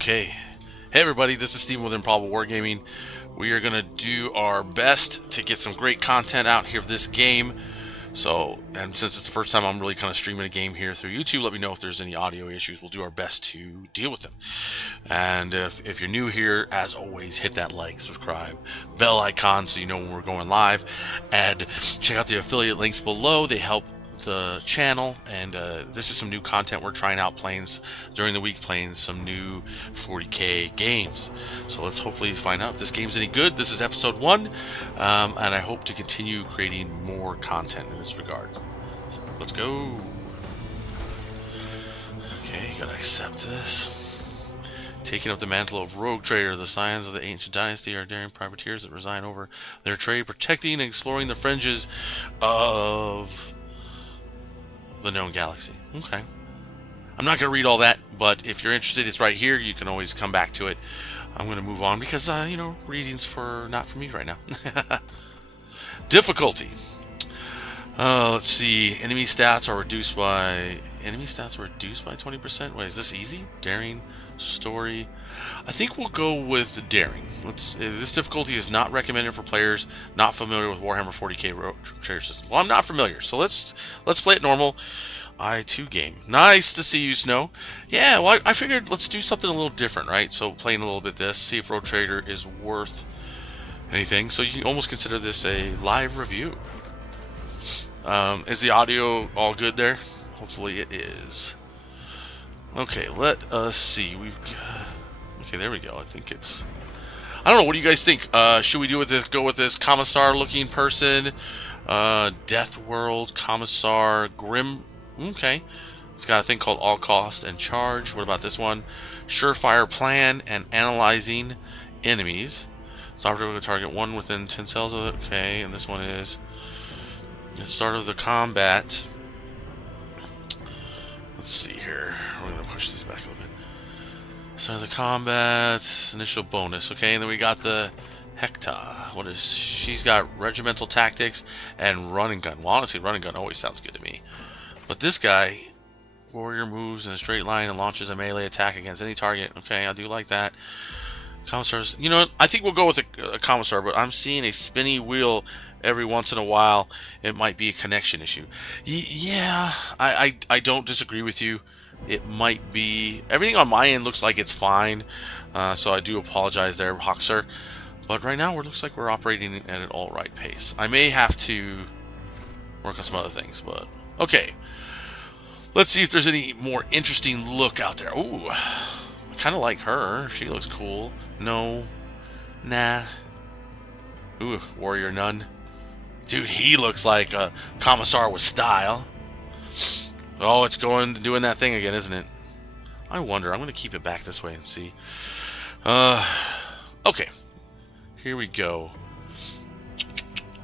Okay. Hey everybody, this is Steven with Improbable Wargaming. We are going to do our best to get some great content out here for this game. And since it's the first time I'm really kind of streaming a game here through YouTube, let me know if there's any audio issues. We'll do our best to deal with them. And if you're new here, as always, hit that like, subscribe, bell icon so you know when we're going live. And check out the affiliate links below. They help the channel, and this is some new content we're trying out, playing during the week, playing some new 40k games. So let's hopefully find out if this game's any good. This is episode 1, and I hope to continue creating more content in this regard. So let's go. Okay, gotta accept this. Taking up the mantle of rogue trader, the scions of the ancient dynasty are daring privateers that reside over their trade, protecting and exploring the fringes of the known galaxy. Okay. I'm not going to read all that, but if you're interested, it's right here. You can always come back to it. I'm going to move on because, reading's not for me right now. Difficulty. Let's see. Enemy stats are reduced by 20%. Wait, is this easy? Daring, story. I think we'll go with daring. This difficulty is not recommended for players not familiar with Warhammer 40k trader system. Well, I'm not familiar, so let's play it normal. I2 game. Nice to see you, Snow. Yeah, well, I figured let's do something a little different, right? So playing a little bit this, see if Rogue Trader is worth anything. So you can almost consider this a live review. Is the audio all good there? Hopefully it is. Okay, let us see. Okay, there we go. I think it's... I don't know. What do you guys think? Should we go with this Commissar-looking person? Death World, Commissar, Grim... Okay. It's got a thing called All Cost and Charge. What about this one? Surefire Plan and Analyzing Enemies. Software will target one within 10 cells of it. Okay, and this one is... the start of the combat. Let's see here. We're going to push this back a little bit. Start of the combat, initial bonus. Okay, and then we got the Hector. She's got regimental tactics and running gun. Well, honestly, running gun always sounds good to me. But this guy, warrior moves in a straight line and launches a melee attack against any target. Okay, I do like that. Commissars, you know what? I think we'll go with a Commissar, but I'm seeing a spinny wheel every once in a while. It might be a connection issue. Yeah, I don't disagree with you. It might be... everything on my end looks like it's fine, so I do apologize there, Hoxer. But right now, it looks like we're operating at an all-right pace. I may have to work on some other things, but... okay. Let's see if there's any more interesting look out there. Ooh, I kind of like her. She looks cool. No. Nah. Ooh, Warrior Nun. Dude, he looks like a Commissar with style. Oh, it's doing that thing again, isn't it? I wonder. I'm going to keep it back this way and see. Okay. Here we go.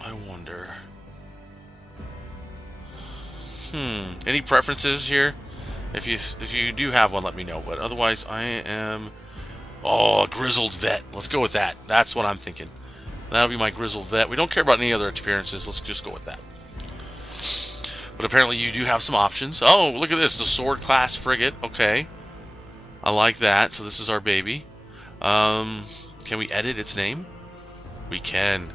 I wonder. Any preferences here? If you do have one, let me know. But otherwise, I am... oh, a grizzled vet. Let's go with that. That's what I'm thinking. That'll be my grizzled vet. We don't care about any other appearances. Let's just go with that. But apparently you do have some options. Oh, look at this. The sword class frigate. Okay. I like that. So this is our baby. Can we edit its name? We can.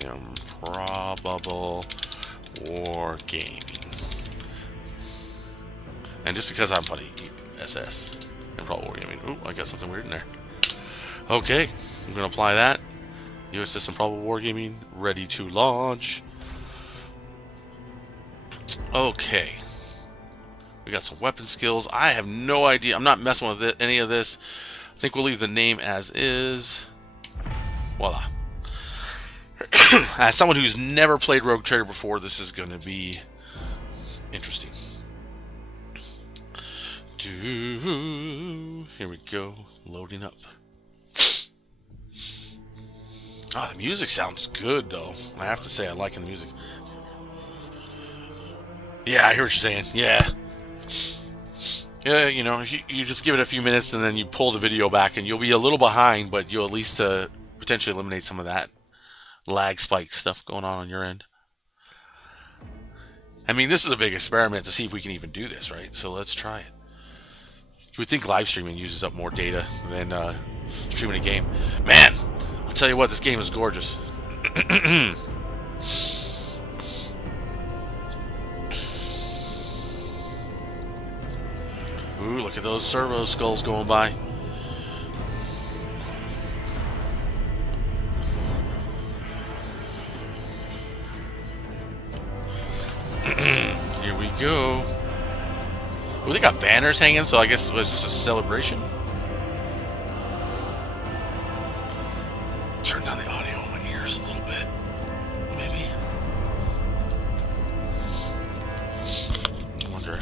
Improbable Wargaming. And just because I'm funny, SS. Improbable Wargaming. Ooh, I got something weird in there. Okay. I'm going to apply that. USS Improbable Wargaming. Ready to launch. Okay. We got some weapon skills. I have no idea. I'm not messing with any of this. I think we'll leave the name as is. Voila. As someone who's never played Rogue Trader before, this is going to be interesting. Here we go. Loading up. Oh, the music sounds good, though. I have to say, I like the music. Yeah, I hear what you're saying. Yeah. Yeah, you just give it a few minutes and then you pull the video back and you'll be a little behind, but you'll at least potentially eliminate some of that lag spike stuff going on your end. I mean, this is a big experiment to see if we can even do this, right? So let's try it. You would think live streaming uses up more data than streaming a game. Man, I'll tell you what, this game is gorgeous. Ooh, look at those servo skulls going by. Here we go. Oh, they got banners hanging, so I guess it was just a celebration. Turn down the audio in my ears a little bit, maybe. I wonder.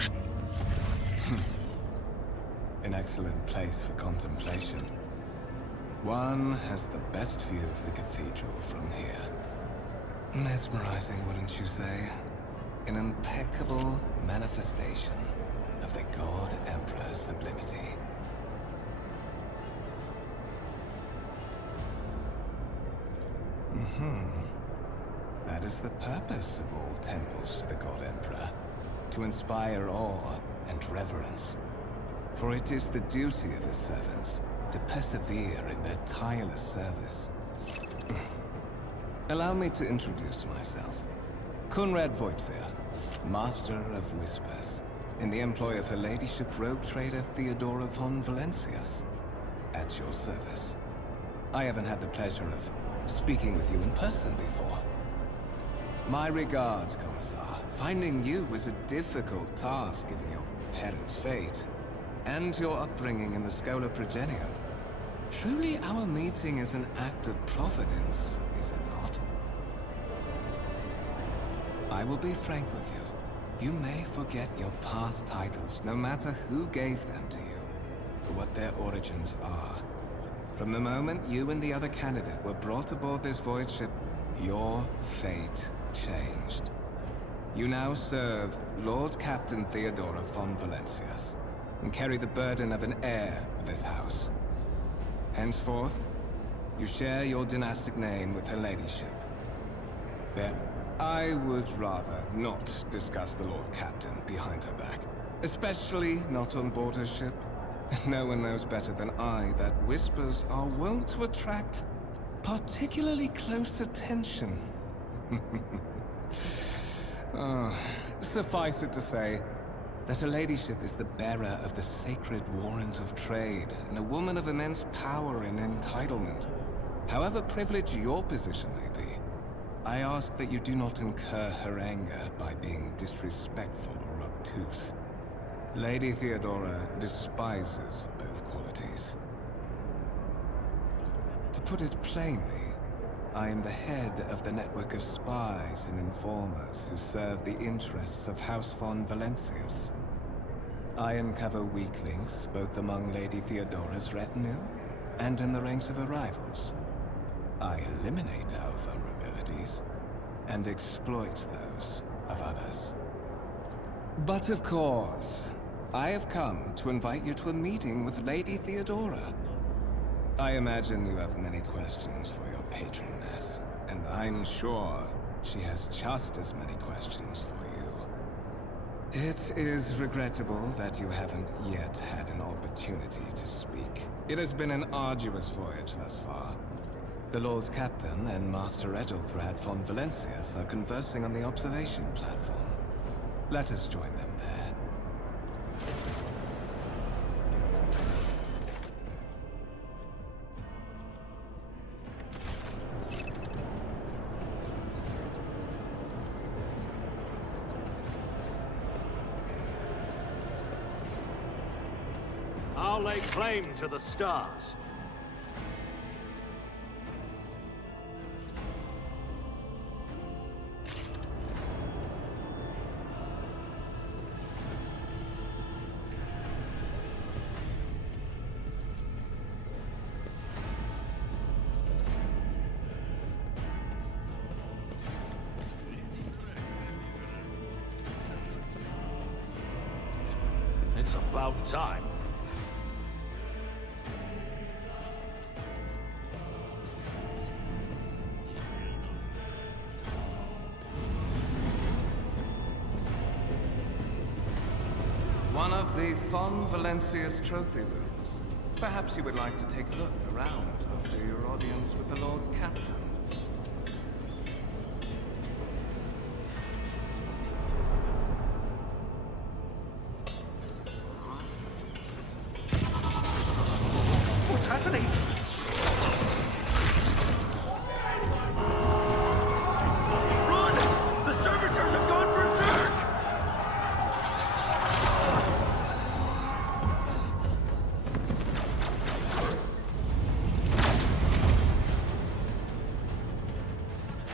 An excellent place for contemplation. One has the best view of the cathedral from here. Mesmerizing, wouldn't you say? An impeccable manifestation of the God Emperor's sublimity. That is the purpose of all temples to the God Emperor, to inspire awe and reverence. For it is the duty of his servants to persevere in their tireless service. Allow me to introduce myself. Conrad Voigtveer, Master of Whispers, in the employ of Her Ladyship Rogue Trader Theodora von Valencias, at your service. I haven't had the pleasure of speaking with you in person before. My regards, Commissar. Finding you was a difficult task given your parents' fate, and your upbringing in the Schola Progenium. Truly our meeting is an act of providence, is it not? I will be frank with you. You may forget your past titles, no matter who gave them to you, or what their origins are. From the moment you and the other candidate were brought aboard this void ship, your fate changed. You now serve Lord Captain Theodora von Valencias, and carry the burden of an heir of this house. Henceforth, you share your dynastic name with Her Ladyship. There, I would rather not discuss the Lord Captain behind her back, especially not on board her ship. No one knows better than I that whispers are wont to attract particularly close attention. Suffice it to say that Her Ladyship is the bearer of the sacred warrant of trade, and a woman of immense power and entitlement. However privileged your position may be, I ask that you do not incur her anger by being disrespectful or obtuse. Lady Theodora despises both qualities. To put it plainly, I am the head of the network of spies and informers who serve the interests of House von Valencias. I uncover weak links both among Lady Theodora's retinue and in the ranks of her rivals. I eliminate our vulnerabilities and exploit those of others. But of course, I have come to invite you to a meeting with Lady Theodora. I imagine you have many questions for your patroness, and I'm sure she has just as many questions for you. It is regrettable that you haven't yet had an opportunity to speak. It has been an arduous voyage thus far. The Lord Captain and Master Edelthrad von Valencias are conversing on the observation platform. Let us join them there. I'll lay claim to the stars. It's about time. one of the Von Valencia's trophy rooms. Perhaps you would like to take a look around after your audience with the Lord Captain. What's happening? Run! The servitors have gone berserk!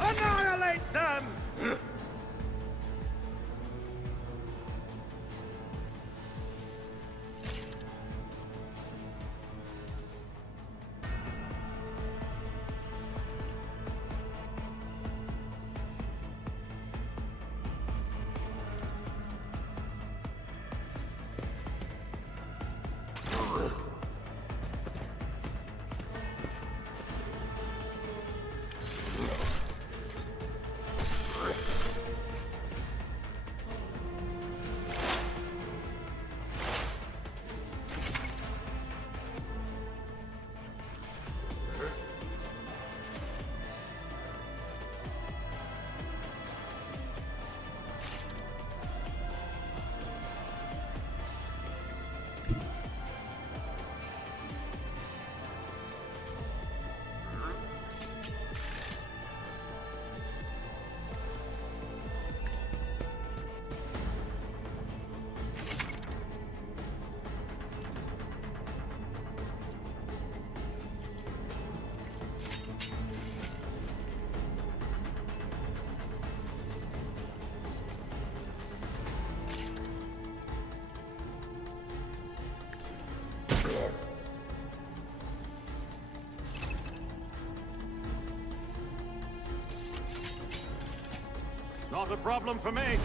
Annihilate them! Not a problem for me.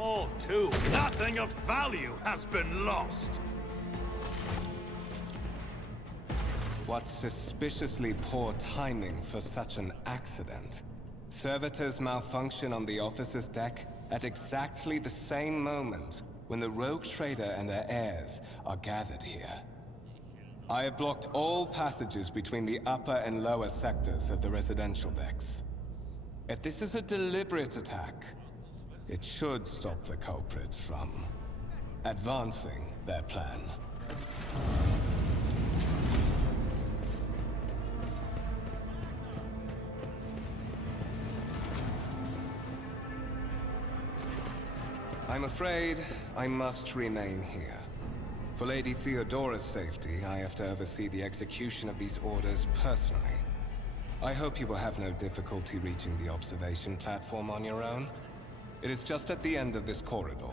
All too, nothing of value has been lost. What suspiciously poor timing for such an accident. Servitors malfunction on the officer's deck at exactly the same moment when the rogue trader and her heirs are gathered here. I have blocked all passages between the upper and lower sectors of the residential decks. If this is a deliberate attack, it should stop the culprits from advancing their plan. I'm afraid I must remain here. For Lady Theodora's safety, I have to oversee the execution of these orders personally. I hope you will have no difficulty reaching the observation platform on your own. It is just at the end of this corridor.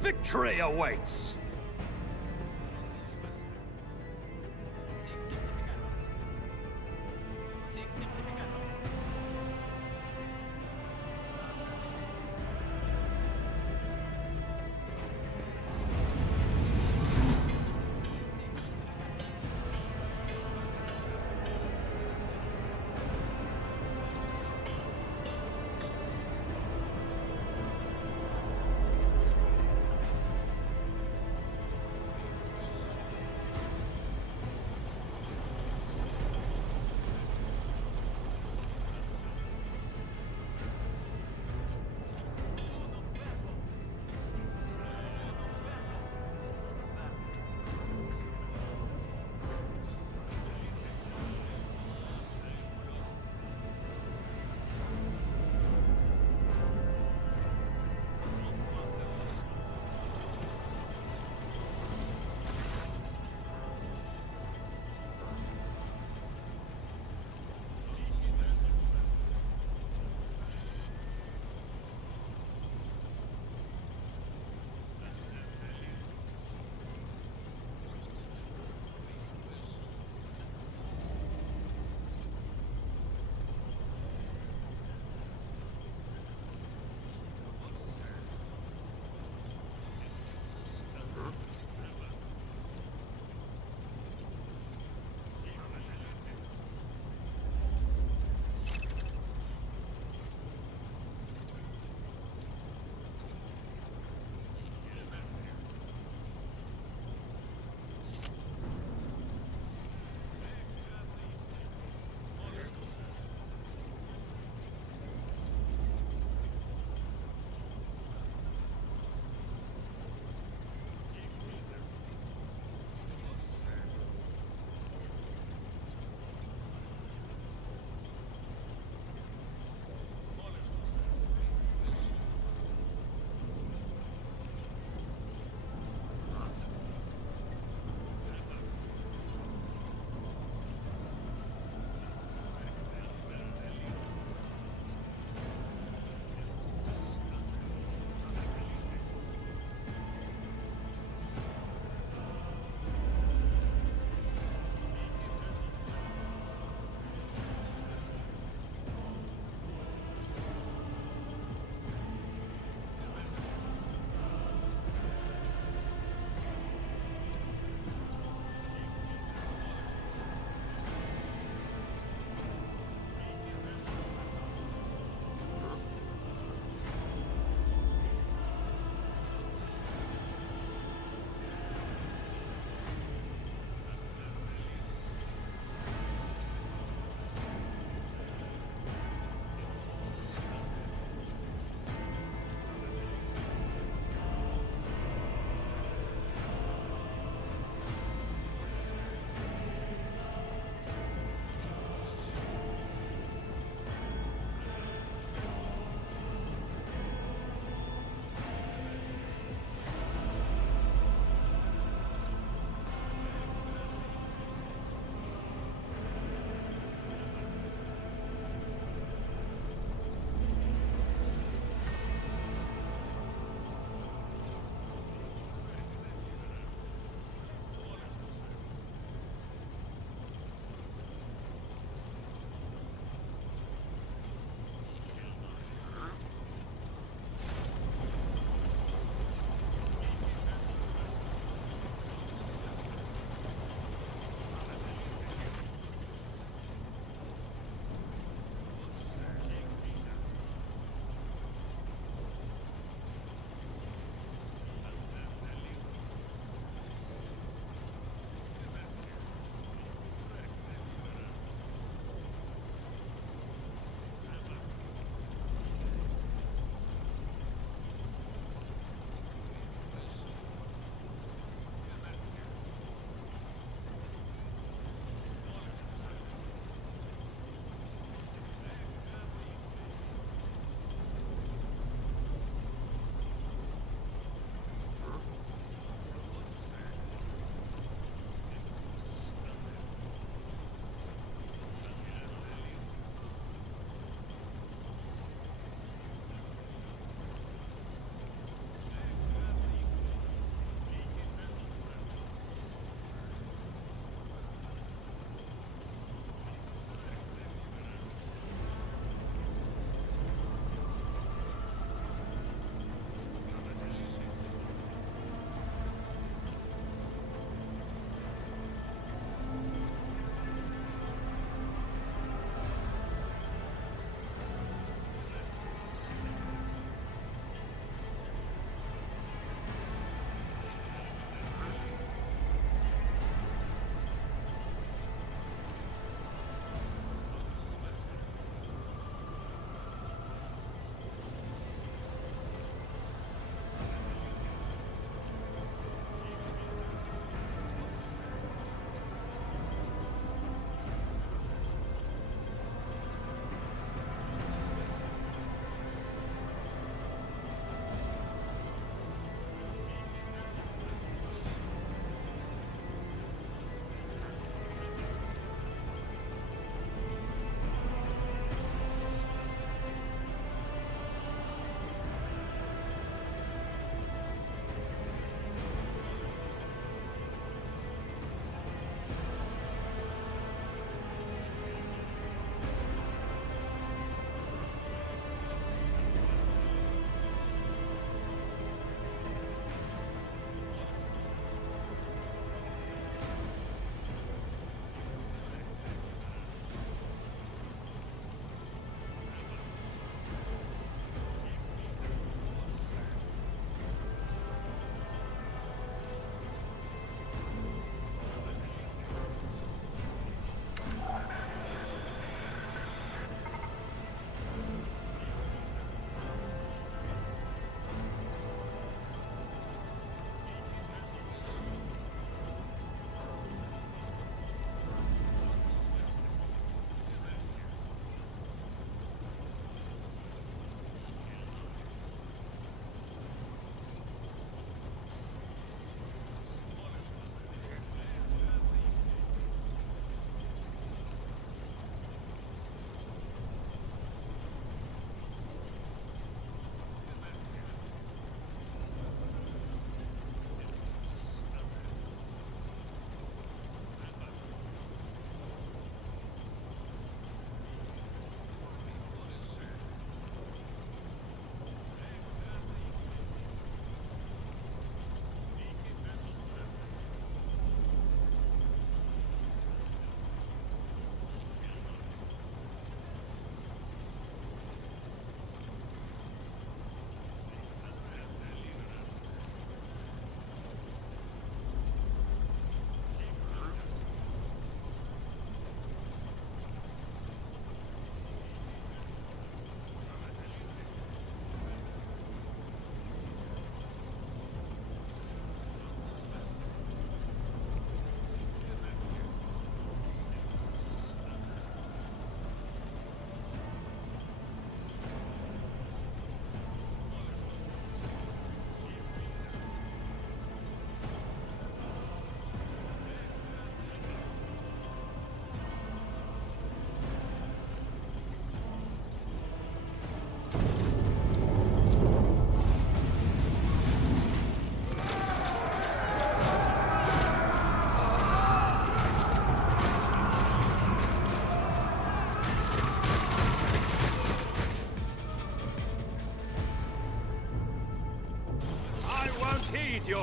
Victory awaits!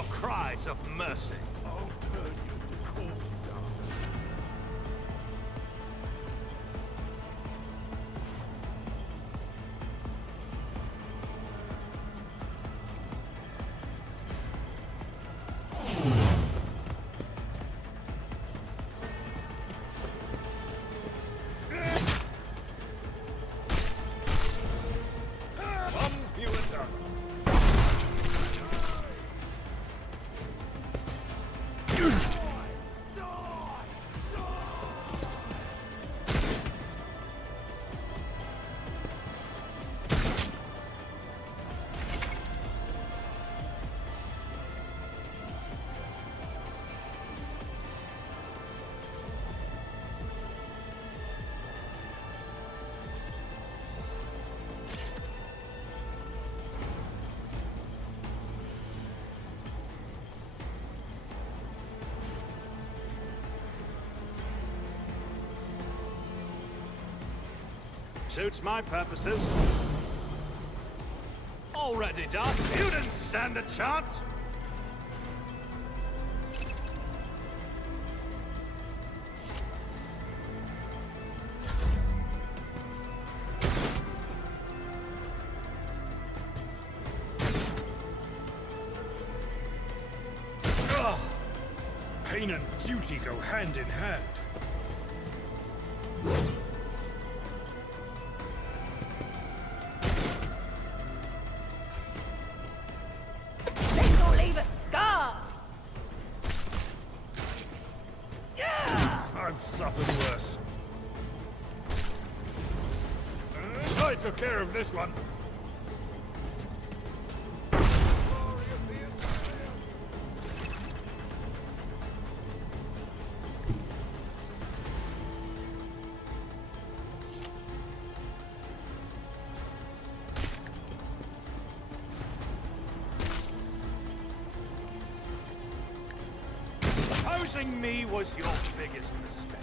your cries of mercy. I'll turn you to corpse dust. Suits my purposes. Already done. You didn't stand a chance. Ugh. Pain and duty go hand in hand. I've suffered worse. I took care of this one. Opposing me was your biggest mistake.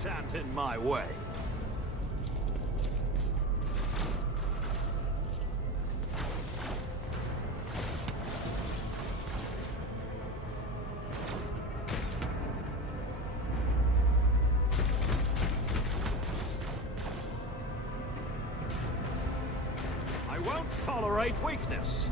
Stand in my way. I won't tolerate weakness.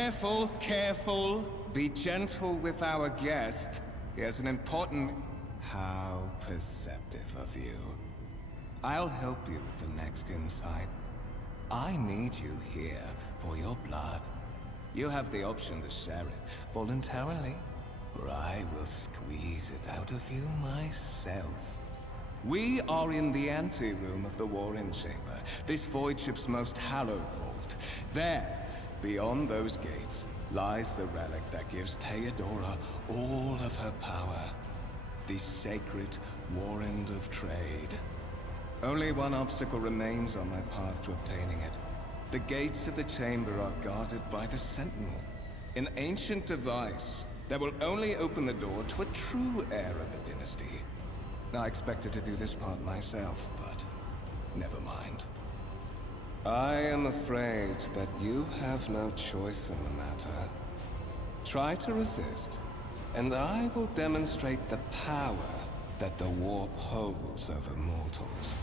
Careful, careful. Be gentle with our guest. He has an important... How perceptive of you. I'll help you with the next insight. I need you here for your blood. You have the option to share it voluntarily, or I will squeeze it out of you myself. We are in the anteroom of the Warring Chamber, this void ship's most hallowed vault. There, beyond those gates, lies the relic that gives Theodora all of her power. The sacred Warrant of Trade. Only one obstacle remains on my path to obtaining it. The gates of the chamber are guarded by the Sentinel, an ancient device that will only open the door to a true heir of the dynasty. I expected to do this part myself, but never mind. I am afraid that you have no choice in the matter. Try to resist, and I will demonstrate the power that the warp holds over mortals.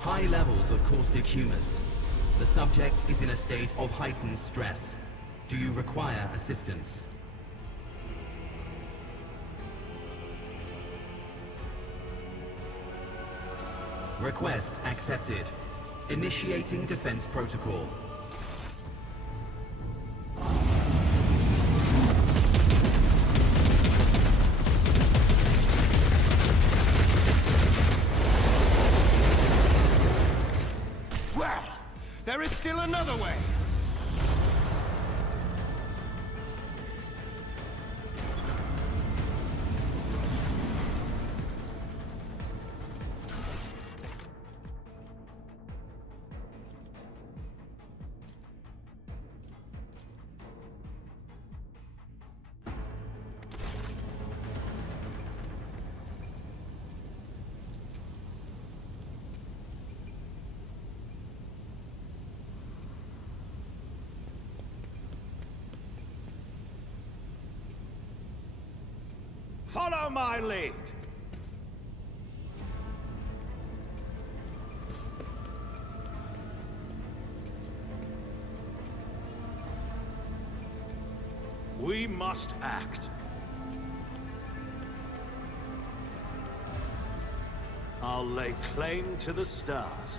High levels of caustic humus. The subject is in a state of heightened stress. Do you require assistance? Request accepted. Initiating defense protocol. Well, there is still another way. Follow my lead. We must act. I'll lay claim to the stars.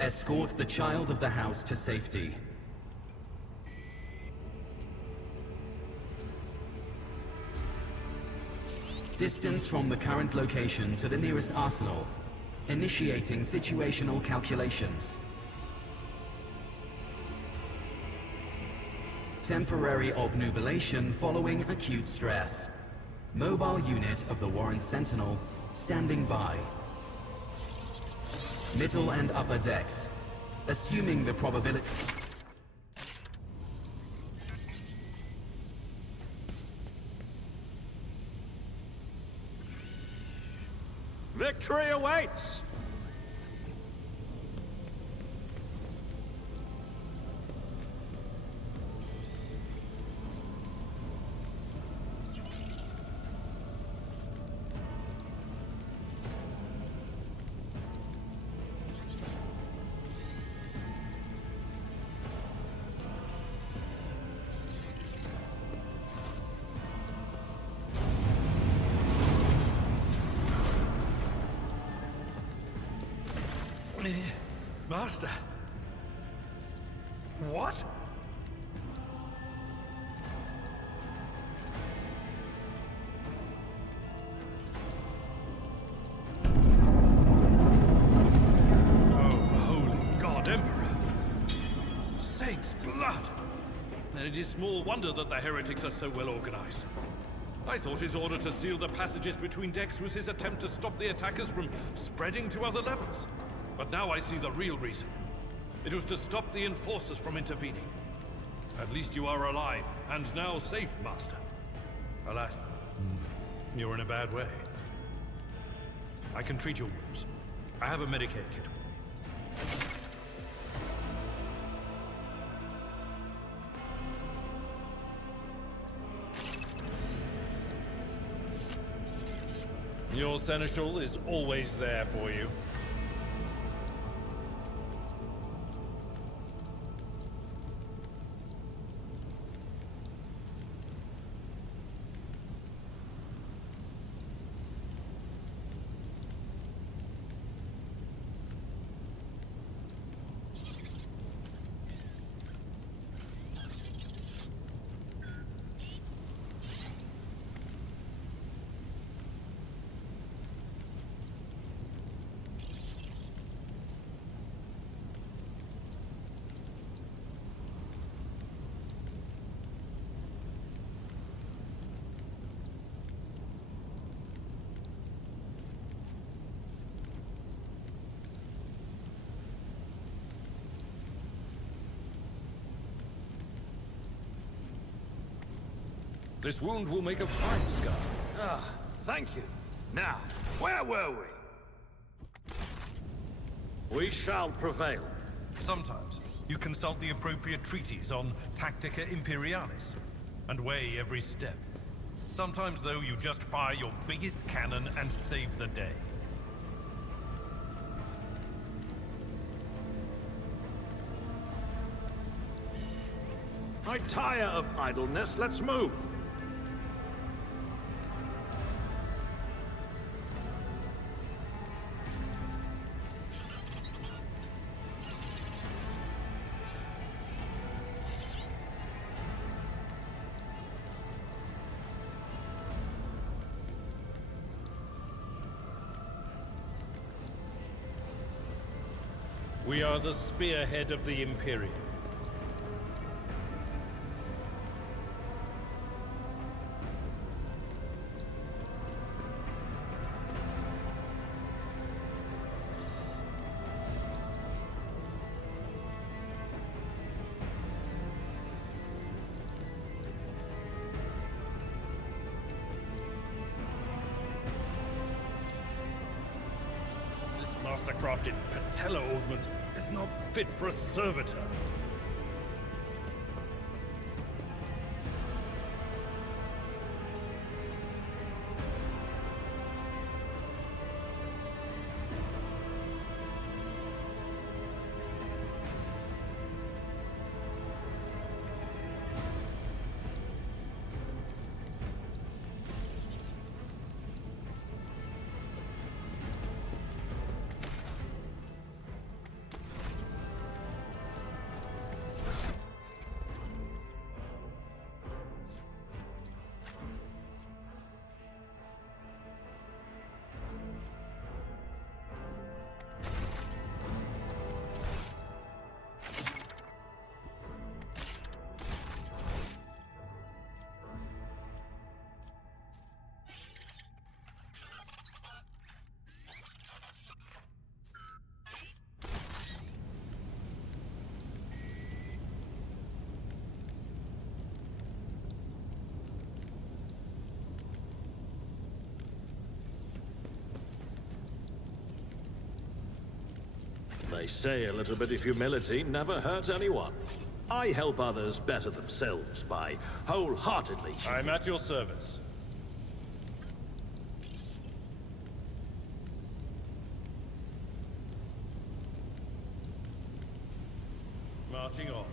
Escort the child of the house to safety. Distance from the current location to the nearest arsenal. Initiating situational calculations. Temporary obnubilation following acute stress. Mobile unit of the Warrant Sentinel standing by. Middle and upper decks. Assuming the probability... Victory awaits! Master. What? It is small wonder that the heretics are so well organized. I thought his order to seal the passages between decks was his attempt to stop the attackers from spreading to other levels. But now I see the real reason. It was to stop the enforcers from intervening. At least you are alive, and now safe, Master. Alas, you're in a bad way. I can treat your wounds. I have a Medicaid kit. Your seneschal is always there for you. This wound will make a fine scar. Ah, thank you. Now, where were we? We shall prevail. Sometimes, you consult the appropriate treaties on Tactica Imperialis, and weigh every step. Sometimes, though, you just fire your biggest cannon and save the day. I tire of idleness. Let's move. We are the spearhead of the Imperium. Master-crafted patella augment is not fit for a servitor. They say a little bit of humility never hurts anyone. I help others better themselves by wholeheartedly... I'm at your service. Marching on.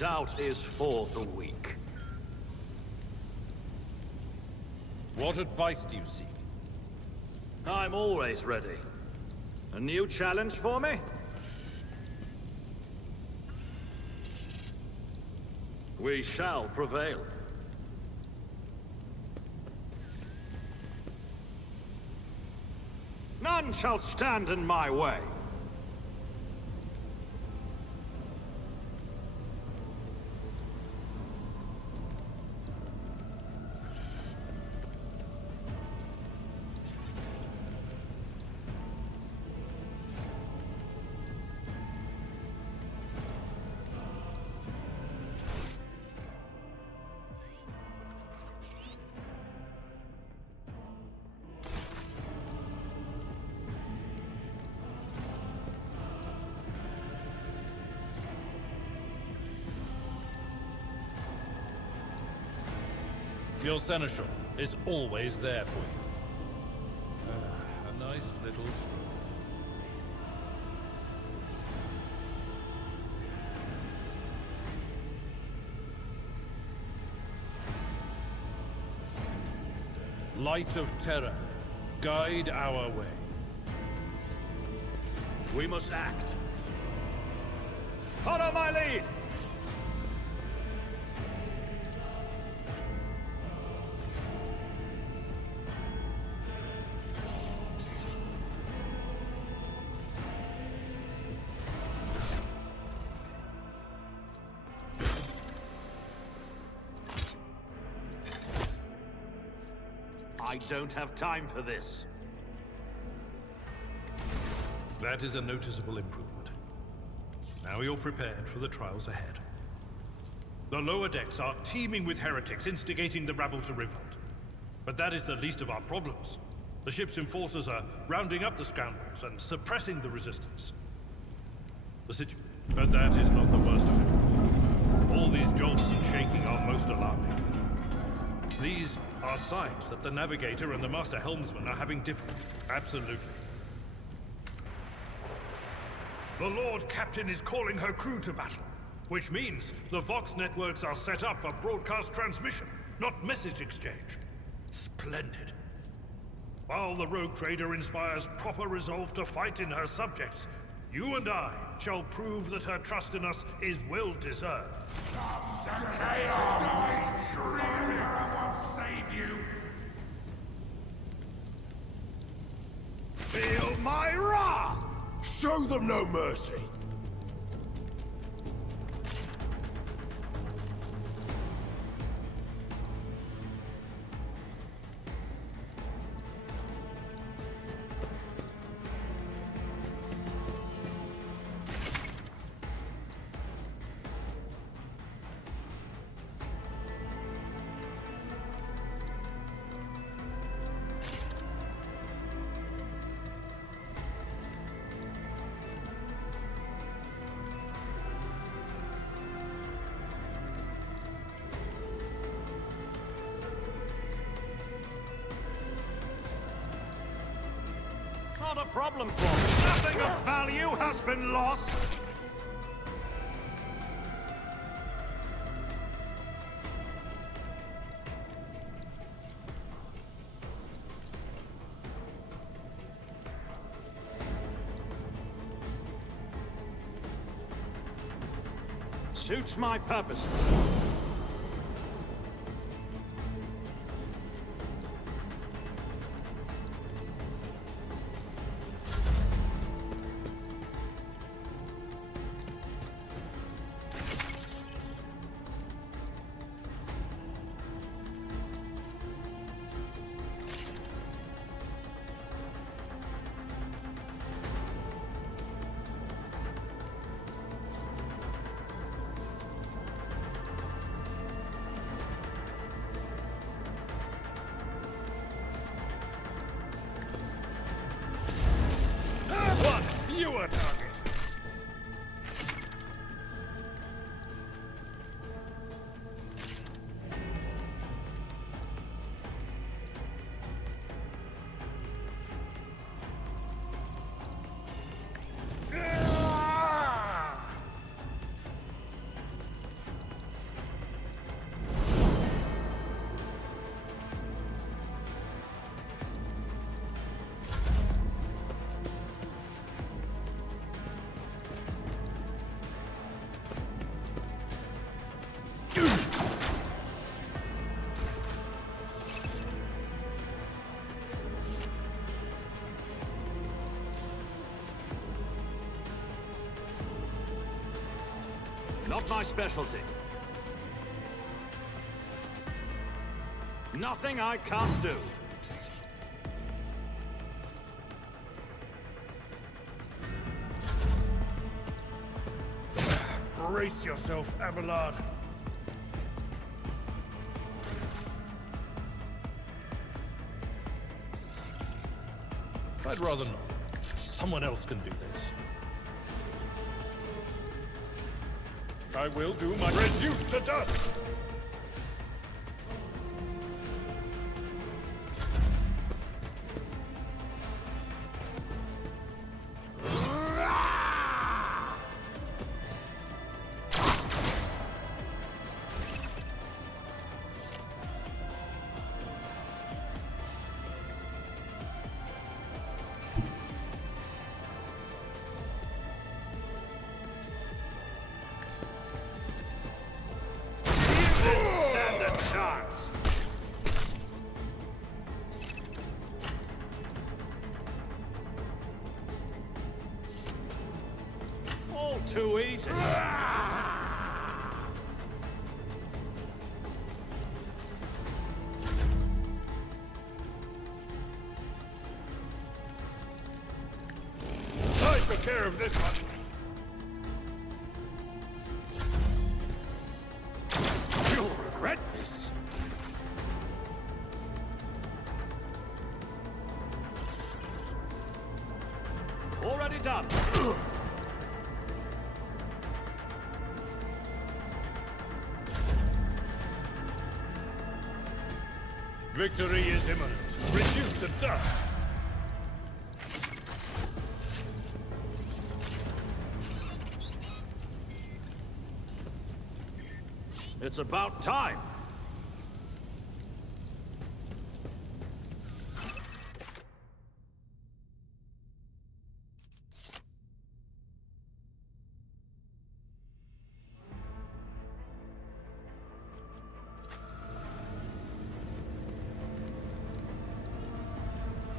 Doubt is for the weak. What advice do you seek? I'm always ready. A new challenge for me? We shall prevail. None shall stand in my way. Your seneschal is always there for you. A nice little story. Light of terror, guide our way. We must act. Follow my lead! I don't have time for this. That is a noticeable improvement. Now you're prepared for the trials ahead. The lower decks are teeming with heretics instigating the rabble to revolt. But that is the least of our problems. The ship's enforcers are rounding up the scoundrels and suppressing the resistance. But that is not the worst of it. All these jolts and shaking are most alarming. These are signs that the Navigator and the Master Helmsman are having difficulty. Absolutely. The Lord Captain is calling her crew to battle, which means the Vox networks are set up for broadcast transmission, not message exchange. Splendid. While the rogue trader inspires proper resolve to fight in her subjects, you and I shall prove that her trust in us is well deserved. Feel my wrath! Show them no mercy! Not a problem for me. Nothing of value has been lost. Suits my purpose. You a target. my specialty. Nothing I can't do. Brace yourself, Abelard. I'd rather not. Someone else can do this. I will do my reduced to dust! All too easy. I took care of this one. You'll regret this. Already done. Victory is imminent. Reduced to dust. It's about time.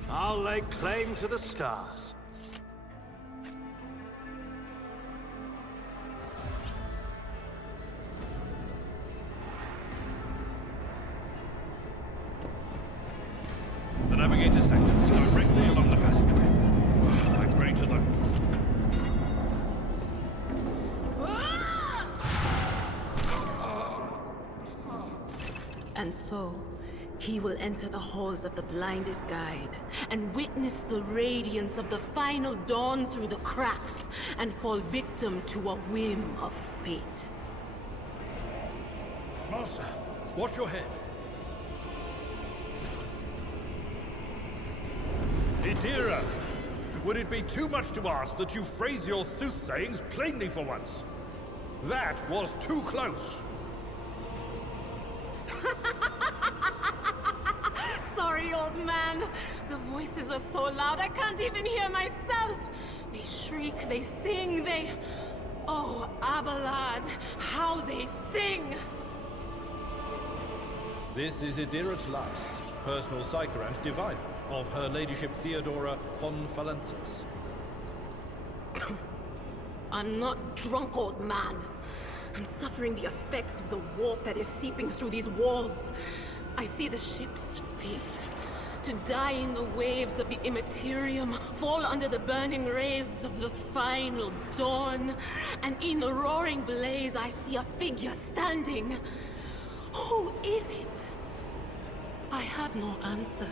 I'll lay claim to the stars. The navigator sections directly along the passageway. I pray to the... And so, he will enter the halls of the blinded guide and witness the radiance of the final dawn through the cracks and fall victim to a whim of fate. Master, watch your head. Idira, would it be too much to ask that you phrase your soothsayings plainly for once? That was too close. Sorry, old man. The voices are so loud I can't even hear myself. They shriek, they sing, they... Oh, Abelard, how they sing! This is Idira Tlas, personal psyker and diviner of Her Ladyship Theodora von Valencius. I'm not drunk, old man. I'm suffering the effects of the warp that is seeping through these walls. I see the ship's fate. To die in the waves of the Immaterium, fall under the burning rays of the final dawn. And in the roaring blaze, I see a figure standing. Who is it? I have no answer.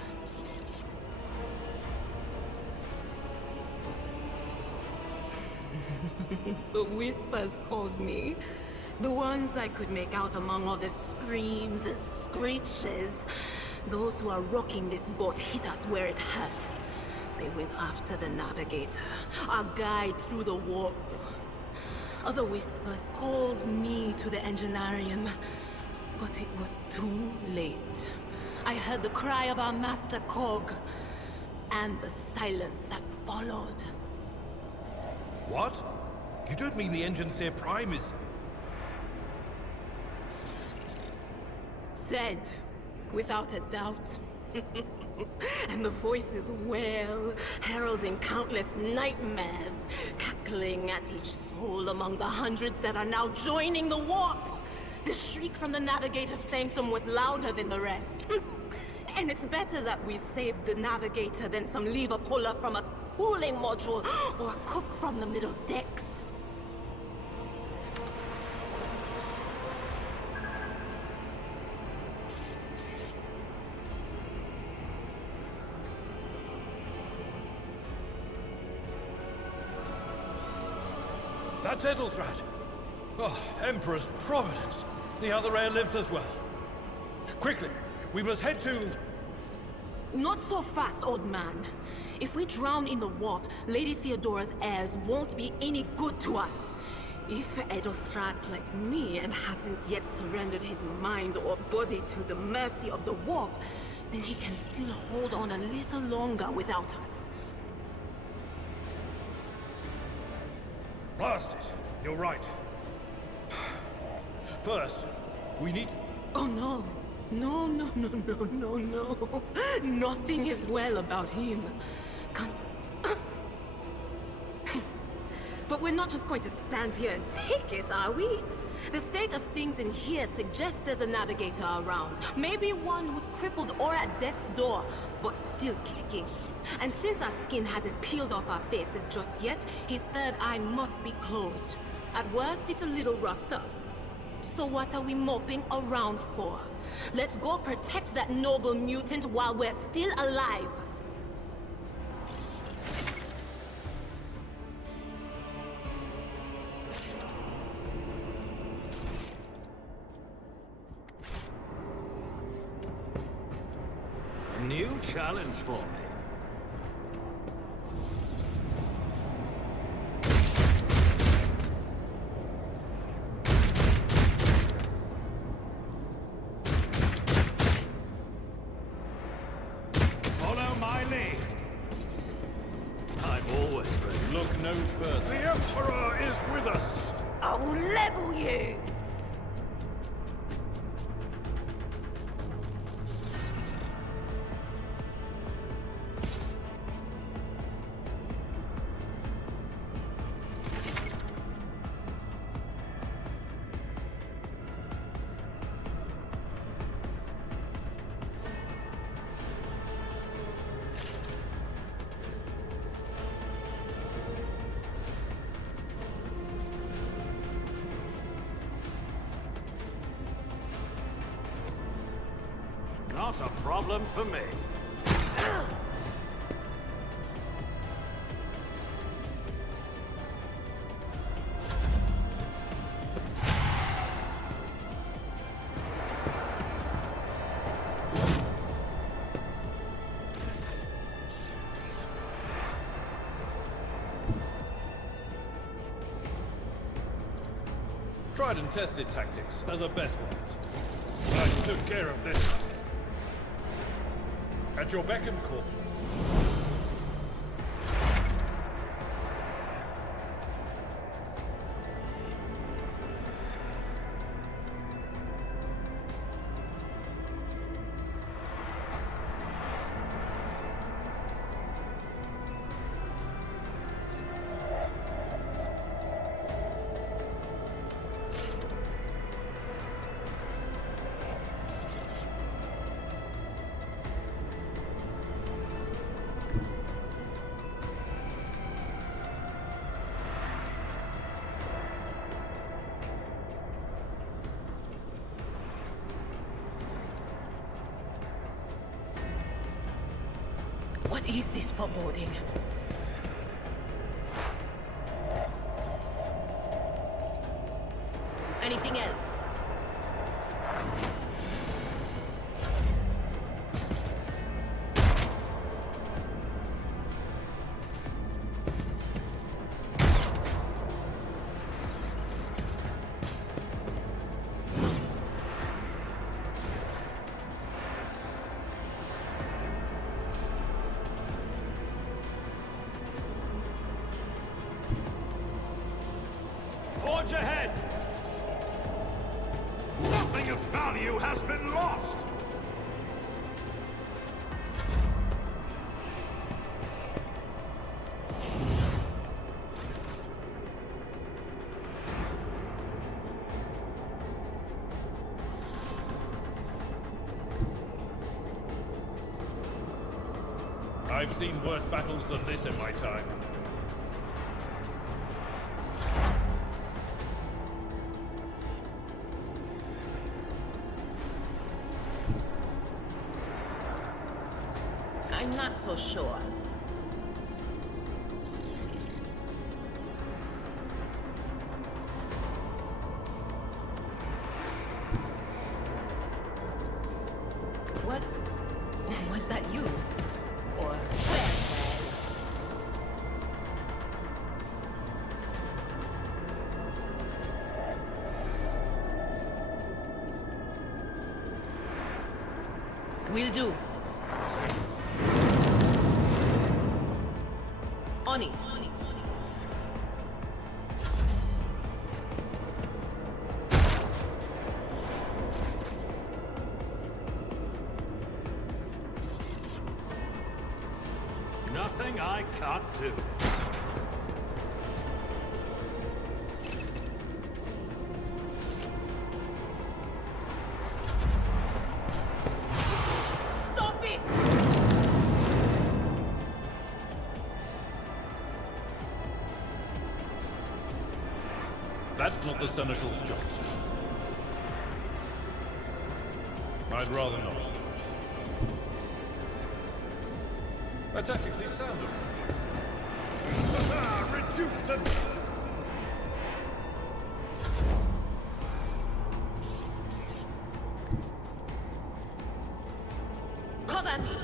The whispers called me. The ones I could make out among all the screams and screeches. Those who are rocking this boat hit us where it hurt. They went after the navigator, our guide through the warp. Other whispers called me to the enginarium, but it was too late. I heard the cry of our master cog, and the silence that followed. What? You don't mean the Engineer Prime is... Said, without a doubt. And the voices wail, heralding countless nightmares, rankling at each soul among the hundreds that are now joining the warp. The shriek from the Navigator's sanctum was louder than the rest. And it's better that we saved the Navigator than some lever puller from a cooling module or a cook from the middle decks. That's Edelthrat. Oh, Emperor's Providence. The other heir lives as well. Quickly, we must head to... Not so fast, old man. If we drown in the warp, Lady Theodora's heirs won't be any good to us. If Edelthrat's like me and hasn't yet surrendered his mind or body to the mercy of the warp, then he can still hold on a little longer without us. Blast it. You're right. First, we need... Oh no. No. Nothing is well about him. Can't... But we're not just going to stand here and take it, are we? The state of things in here suggests there's a navigator around. Maybe one who's crippled or at death's door, but still kicking. And since our skin hasn't peeled off our faces just yet, his third eye must be closed. At worst, it's a little roughed up. So what are we moping around for? Let's go protect that noble mutant while we're still alive. A new challenge for me. Follow my lead. I'm always ready. Look no further. The Emperor is with us. I will level you! Not a problem for me. Tried and tested tactics are the best ones. I took care of this. At your beck and call. What is this foreboding? Anything else? Forge ahead! Nothing of value has been lost! I've seen worse battles than this in my time. I'm not so sure. Was that you? Or will do. On it. Nothing I can't do. Stop it! That's not the Seneschal's job. I'd rather not. A tactically sound approach. Reduced to... Cover me!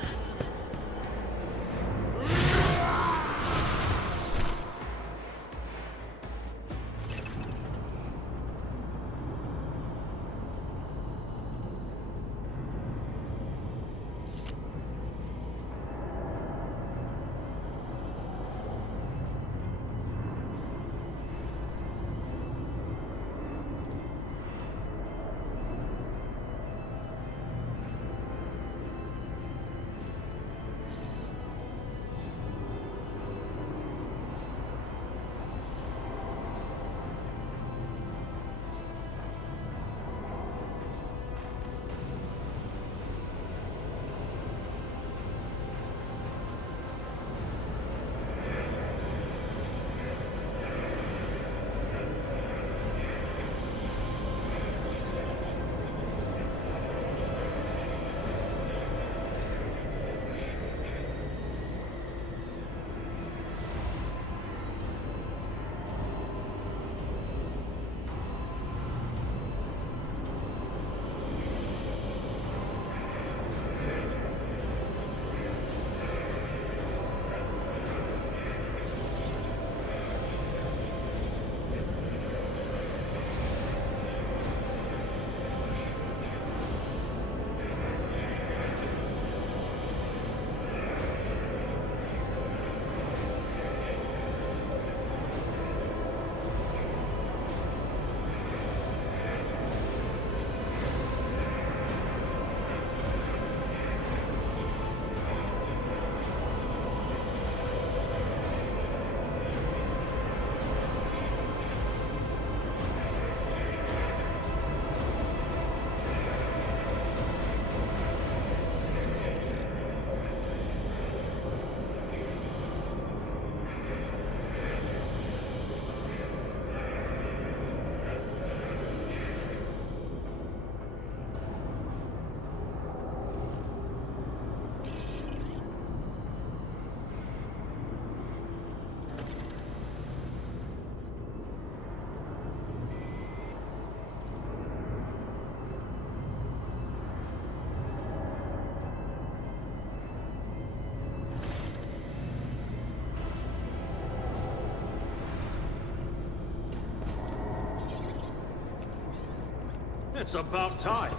It's about time.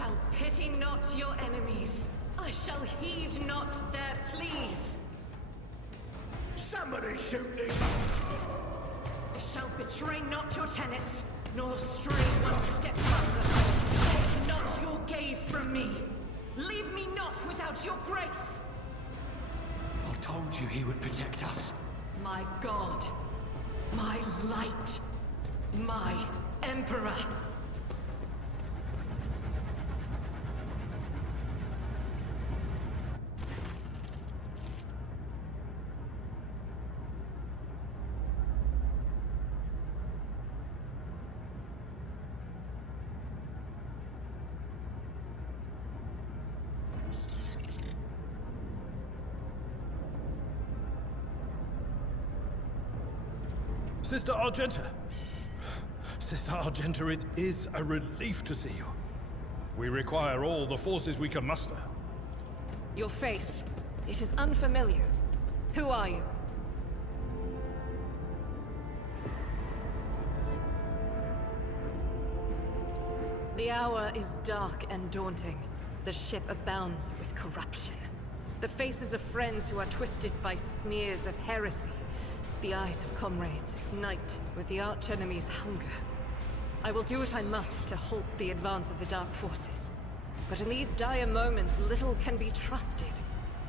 shall pity not your enemies. I shall heed not their pleas. Somebody shoot these! I shall betray not your tenets, nor stray one step further. Take not your gaze from me. Leave me not without your grace. I told you he would protect us. My god. My light. My emperor. Sister Argenta! Sister Argenta, it is a relief to see you. We require all the forces we can muster. Your face. It is unfamiliar. Who are you? The hour is dark and daunting. The ship abounds with corruption. The faces of friends who are twisted by smears of heresy. The eyes of comrades ignite with the archenemy's hunger. I will do what I must to halt the advance of the Dark Forces. But in these dire moments, little can be trusted.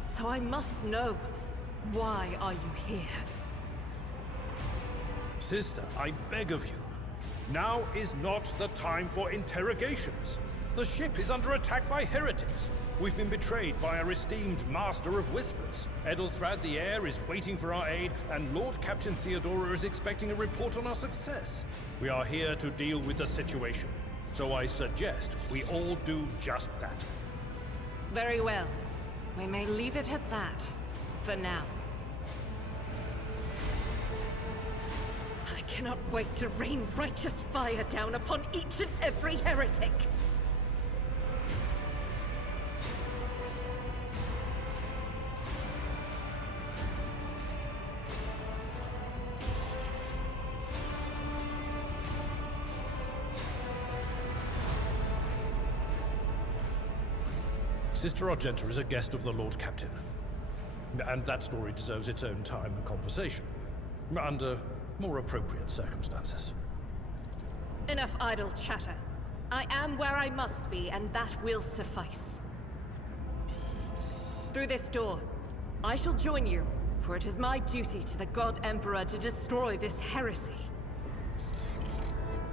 So I must know, why are you here? Sister, I beg of you. Now is not the time for interrogations. The ship is under attack by heretics. We've been betrayed by our esteemed Master of Whispers. Edelstrad the Heir is waiting for our aid, and Lord Captain Theodora is expecting a report on our success. We are here to deal with the situation, so I suggest we all do just that. Very well. We may leave it at that, for now. I cannot wait to rain righteous fire down upon each and every heretic! Sister Argenta is a guest of the Lord Captain. And that story deserves its own time and conversation. Under more appropriate circumstances. Enough idle chatter. I am where I must be, and that will suffice. Through this door, I shall join you, for it is my duty to the God Emperor to destroy this heresy.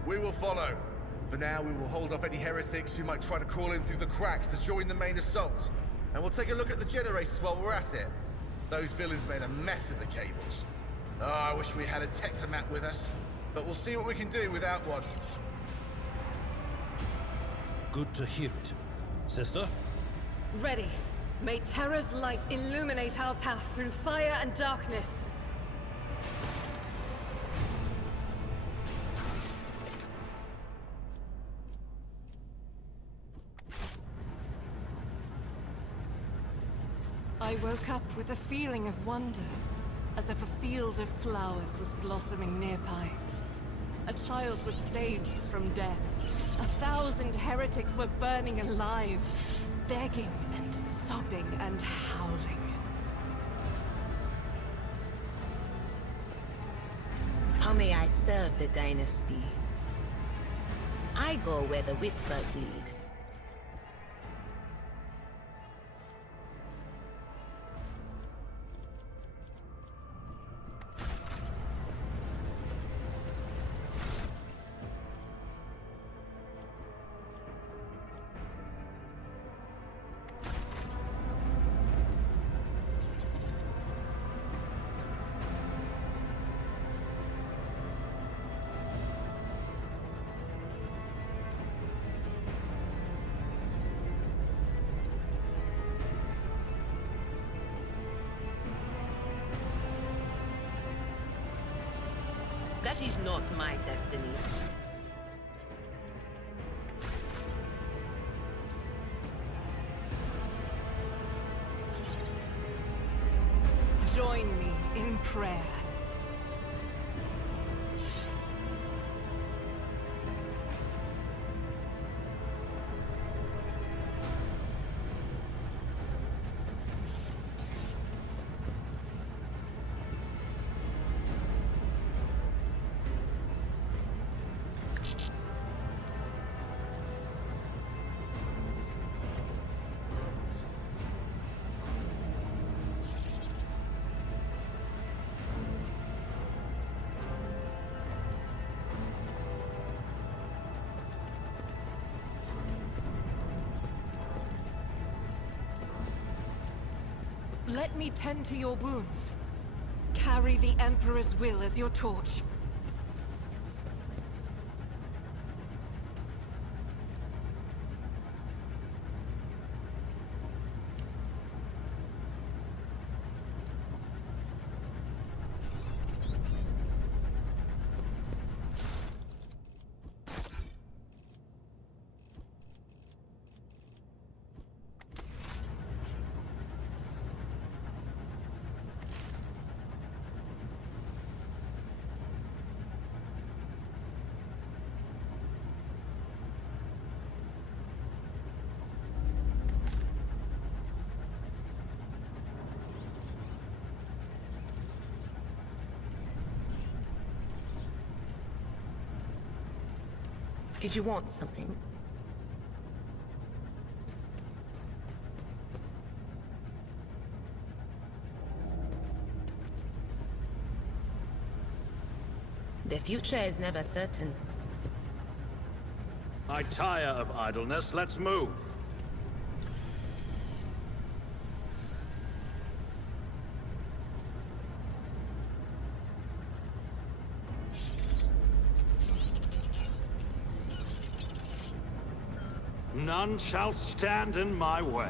We will follow. For now, we will hold off any heretics who might try to crawl in through the cracks to join the main assault. And we'll take a look at the generators while we're at it. Those villains made a mess of the cables. Oh, I wish we had a Tectomat with us. But we'll see what we can do without one. Good to hear it. Sister? Ready. May Terra's light illuminate our path through fire and darkness. I woke up with a feeling of wonder, as if a field of flowers was blossoming nearby. A child was saved from death. 1,000 heretics were burning alive, begging and sobbing and howling. How may I serve the dynasty? I go where the whispers lead. That is not my destiny. Join me in prayer. Let me tend to your wounds. Carry the Emperor's will as your torch. Did you want something? The future is never certain. I tire of idleness. Let's move. None shall stand in my way.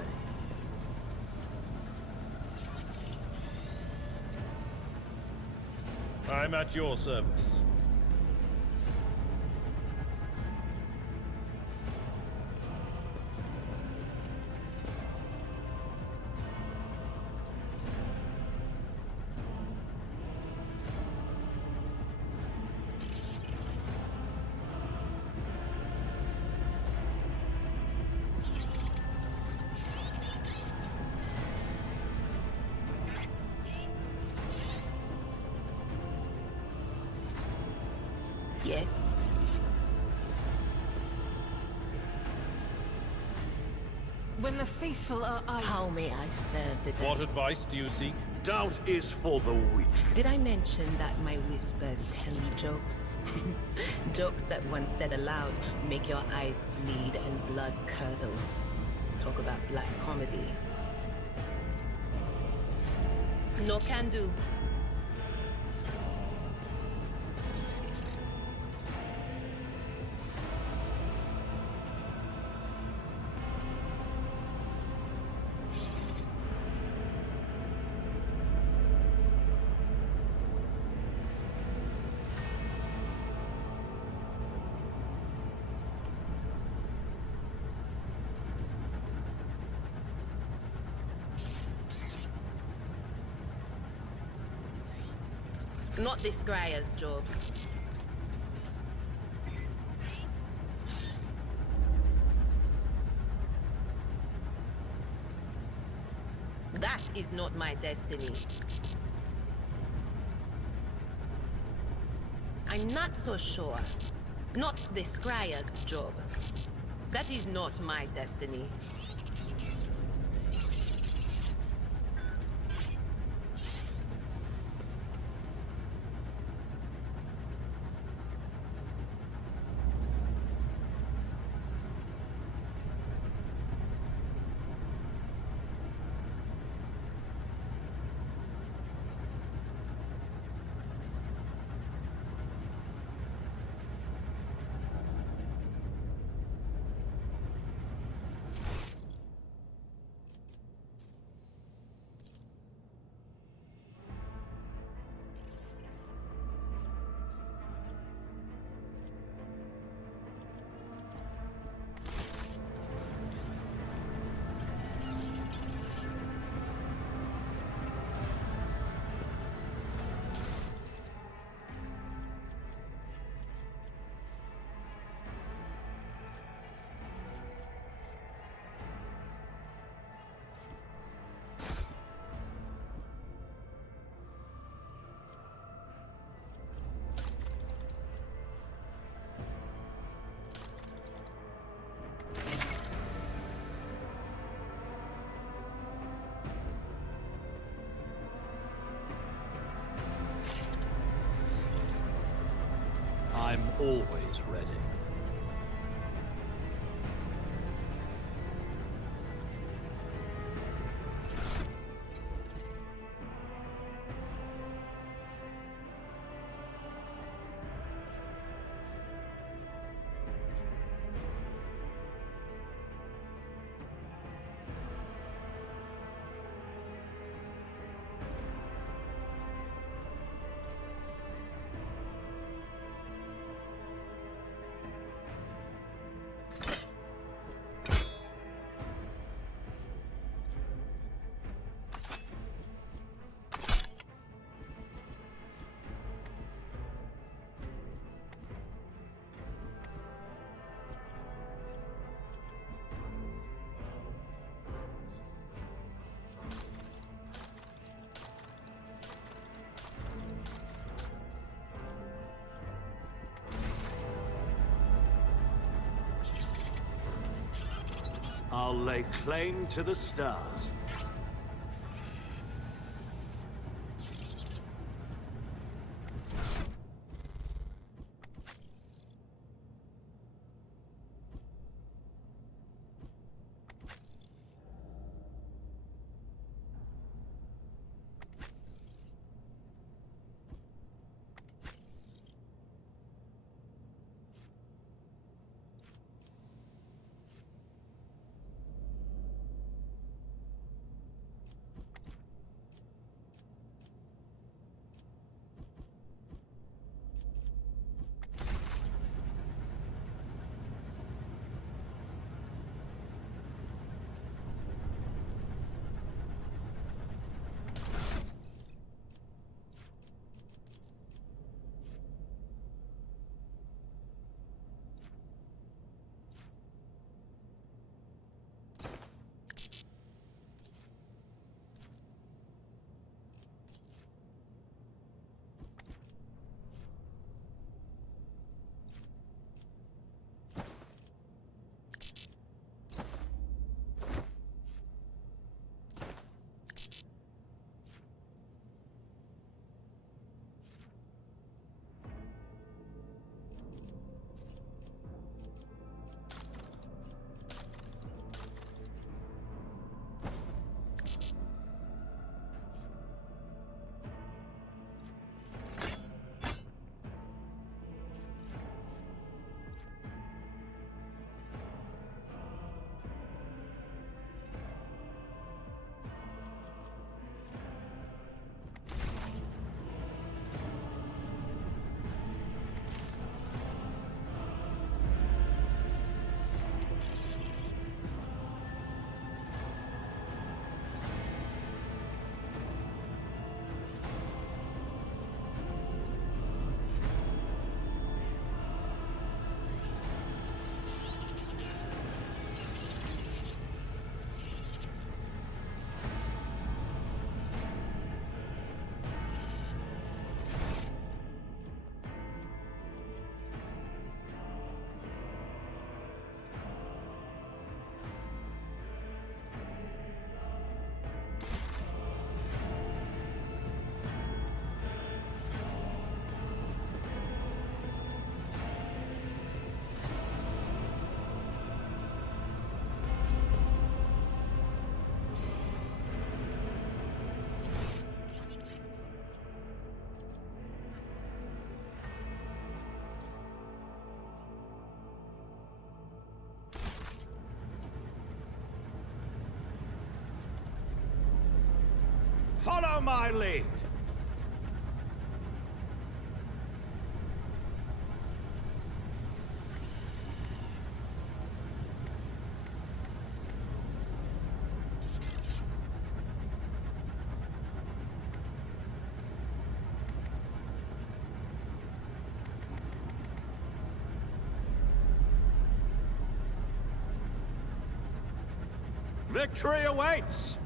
I'm at your service. Yes. When the faithful are idle... How may I serve the What advice do you seek? Doubt is for the weak. Did I mention that my whispers tell you jokes? Jokes that once said aloud make your eyes bleed and blood curdle. Talk about black comedy. No can do. Not this Scryer's job. That is not my destiny. I'm not so sure. Not the Scryer's job. That is not my destiny. I'm always ready. I'll lay claim to the stars. Follow my lead! Victory awaits!